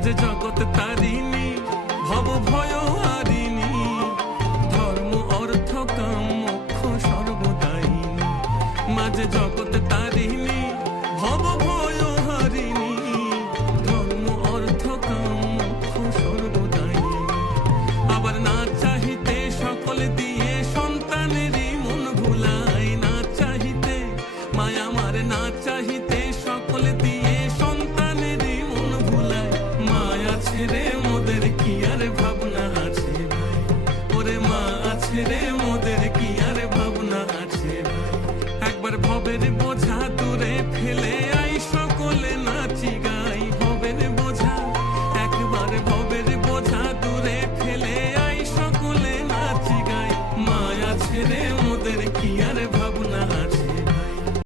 মাঝে জগৎ তারিণী, ভব ভয় হারিণী, ধর্ম অর্থ কাম মোক্ষ সর্বদায়িনী। মাঝে জগৎ তারিণী, ভব ভয় হারিণী, ধর্ম অর্থ কাম মোক্ষ সর্বদায়িনী। আবার না চাহিতে সকল দিয়ে সন্তানেরই মন ভুলাই, না চাহিতে মায়া আমার, না চাহিতে সকল দিয়ে সন্তানেরই মন ভুলাই। মায়া ছেড়ে মোদের কি আর ভাবনা আছে ভাই, ওরে মা আছে রে মোদের কি আর ভাবনা আছে ভাই। একবার ভবের বোঝা